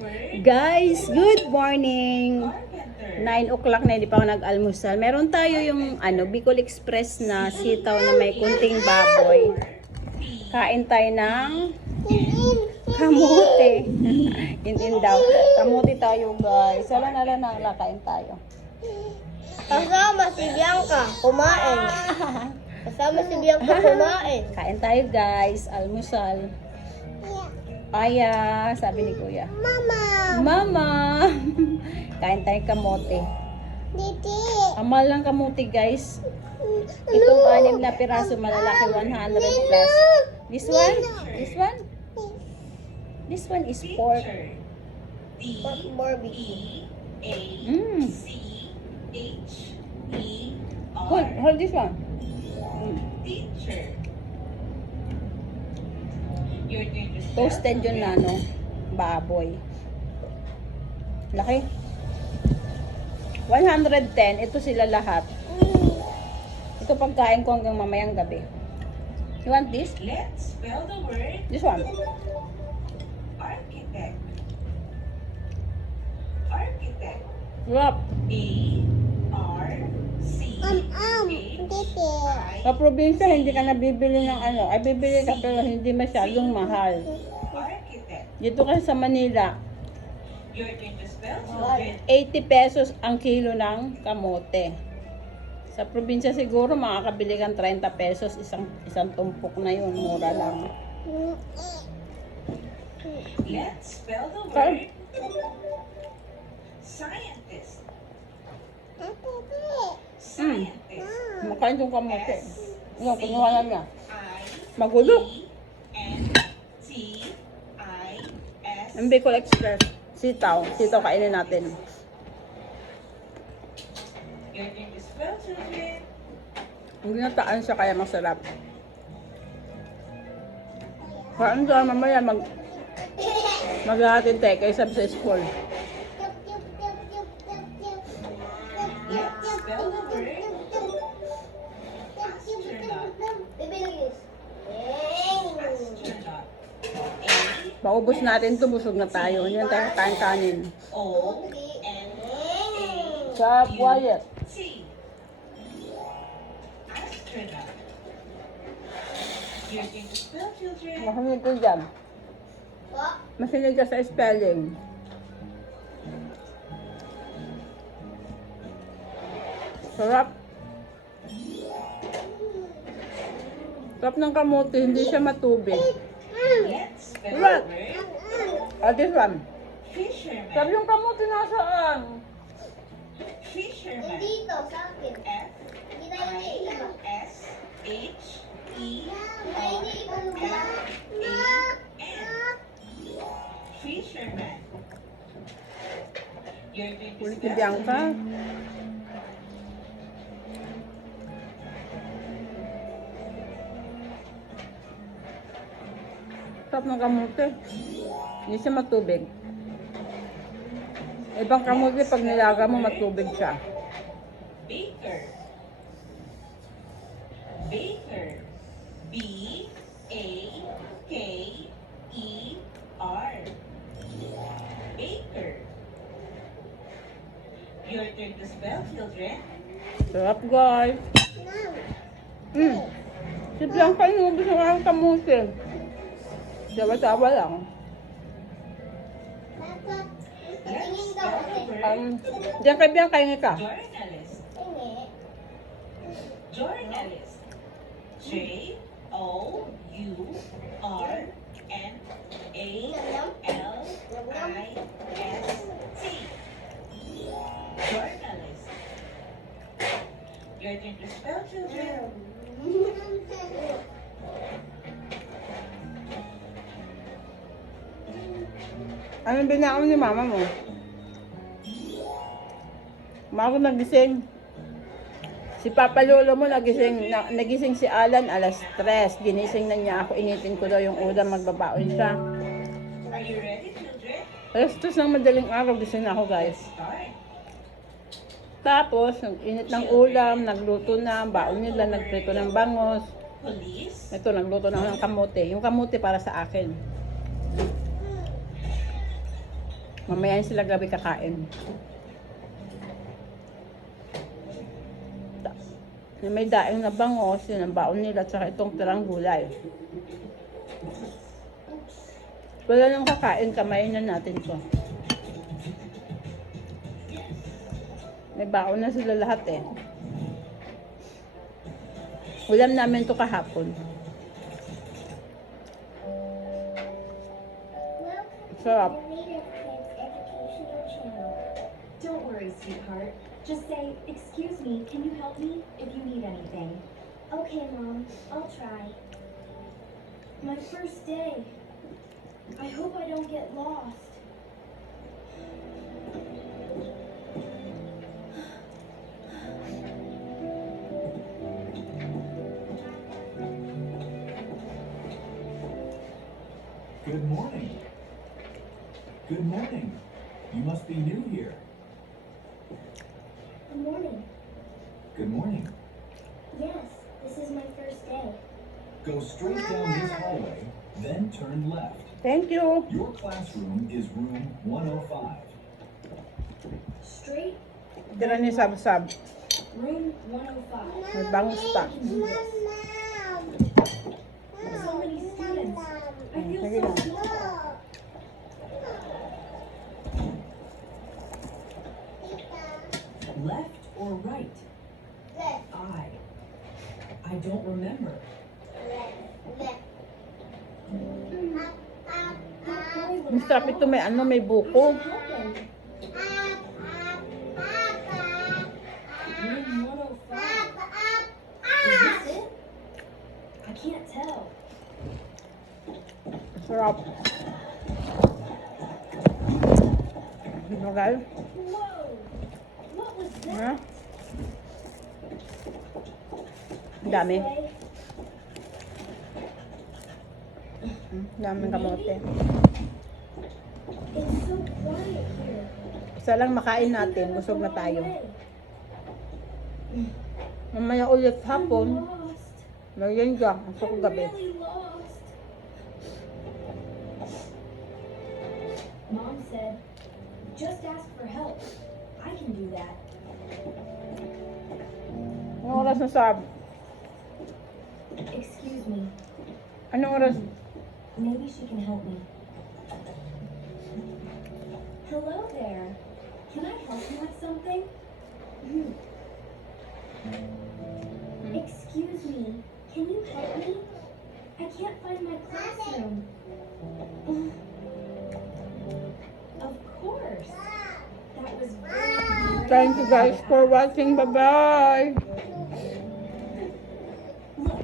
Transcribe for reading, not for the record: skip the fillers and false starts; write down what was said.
Guys, good morning. 9 o'clock na, hindi pa ako nag-almusal. Meron tayo yung Bicol Express na sitaw na may kunting baboy. Kain tayo ng kamote. In daw. Kamote tayo, guys. Wala na, kain tayo. Kasama si Bianca, kumain. Kasama si Bianca, kumain. Kain tayo, guys. Almusal. Aya, sabi ni Kuya. Mama! Kain tayo kamote. Amal lang kamote, guys. Itong 6 na piraso, malalaki, 100 plus. This one is pork. Pork barbecue. Hold this one. Toasted yun na, baboy. Laki. 110. Ito sila lahat. Ito pagkain ko hanggang mamayang gabi. You want this? Let's spell the word This one. architect. Architect. Wrap. Sa probinsya, hindi ka nabibili ng ay bibili ka pero hindi masyadong mahal. Architect. Dito kasi sa Manila, You're going to spell children. 80 pesos ang kilo ng kamote. Sa probinsya siguro makakabili kang 30 pesos, isang tumpok na yun, mura lang. Let's spell the Okay. word scientist. Mm. Scientist. Makain yung kamote. Yung kinuha na niya. I Magulo. N T I S. Ang Bicol Express. Sitaw. Sitaw kainin natin. You're going to spell children. Hindi nataan siya kaya masarap. Kain siya mamaya maghahatid tayo kaysa sa school. Let's spell the word astronaut. Astronaut. Paubos natin to, busog na tayo. Yan tayo kain-kanin. O N A Sa quiet. T. Astronaut. You're going to spell children. Makinig ko dyan. Makinig ka sa spelling. Sarap. Sarap ng kamote, hindi siya matubig. Let's spell What? the word This one. fisherman. Sabi yung kamote nasaan? Fisherman. Dito, sa akin. F Hindi tayo naiiba. S H E Hindi naiiba ba? N. Fisherman. You're going to Kulit ni spell Bianca. Sarap ng kamote. Hindi siya matubig. Ibang kamote pag nilaga mo matubig siya. Baker. Baker. B A K E R. Baker. Your turn to spell, children. Sarap, guys. Si Bianca inubos ng aking kamote. Sawa-sawa lang. Let's spell the word Diyan kay Bianca, hingi ka. journalist. Journalist. J O U R N A L I S T. Journalist. Your turn to spell, children. Anong binakaw ni mama mo? Bago nagising. Si Papa Lolo mo nagising si Alan alas 3. Ginising na niya ako. Initin ko daw yung ulam, magbabaon siya. Are you ready, children? Alas 3 ng madaling araw, gising na ako, guys. Start. Tapos, nag-init ng ulam, nagluto na, baon nila, nagprito ng bangos. Police. Ito, nagluto na ako ng kamote. Yung kamote para sa akin. Mamaya sila gabi kakain. May daing na bangos, yun ang baon nila, tsaka itong tirang gulay. Wala nang kakain, kamayin na natin to. May baon na sila lahat eh. Ulam namin to kahapon. Sarap. Don't worry, sweetheart. Just say, excuse me, can you help me if you need anything? Okay, Mom. I'll try. My first day. I hope I don't get lost. Good morning. Good morning. You must be new here. Good morning. Good morning. Yes, this is my first day. Go straight down this hallway, then turn left. Thank you. Your classroom is room 105. Straight, Tira ni Sab-Sab. room 105. May bangus pa. So many students. I feel Sige so na. small. Left or right? I don't remember. Ang sarap ito, may ano, may buko. Room 105. Is this it? I can't tell. Sarap. Diba guys? Whoa! What was that? Ha? Ang dami. This way? Daming kamote. It's so quiet here. Isa lang makain natin, busog na tayo. Mamaya ulit hapon, Lost. merienda, ang I'm gabi. really lost. Mom said, just ask for help. I can do that. Anong oras na Sab? Excuse me. Anong oras? Maybe she can help me. Hello there. Can I help you with something? Excuse me. Can you help me? I can't find my classroom. Of course. That was very Thank you guys for watching. Bye-bye!